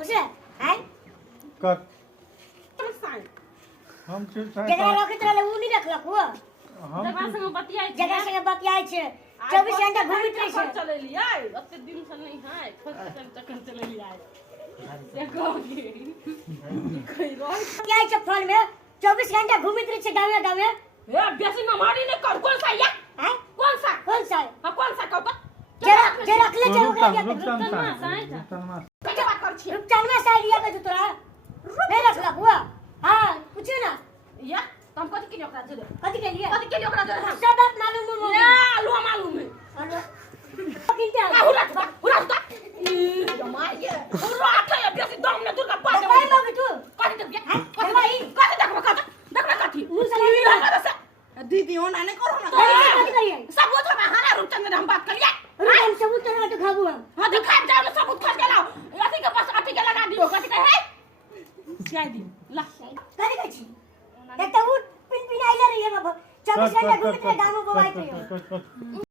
कुछ है कर साई हम ठीक है जगह रखत रहले उ नहीं रखलक वो हम जगह संग बतियाई जगह संगे बतियाई छे 24 घंटा घूमित रहे छे चले लिया अते दिन से नहीं है फर्स्ट चक्कर चले लिया देखो कोई रोई क्या है फोन में 24 घंटा घूमित रहे छे गावे गावे ए बेसी न मारी ने कर कौन सा या हैं कौन सा कौन सा हां कौन सा कहू तो जे रखले छे ओकरा के रुपचन क्या बात कर छी रुपचान में साइड लिया के तोरा नहीं रखलक वो हां पूछो ना या तुम कथि के लिए ओकरा दे कथि के लिए ओकरा दे सब बात मालूम हो या लो मालूम है किनते हुरा जमाई के हुरा के बेसी दम ने दुर्गा पास भाई लोग तू कथि दे भाई कथि देखबो कथि मुंह से दीदी होना नहीं करो ना कथि करिए सबूत हम हारा रुपचंद हम बात करिए हम सबूत तो तो खाबू हम हां दिखा जाओ सबूत खोज के लाओ अथी के पास अथी के लगा दियो कथि कहे क्या दी ला कथि कहै छी एक तो उ पिन पिन आइले रही है 24 घंटा घूमित रहे गामो बवाई पे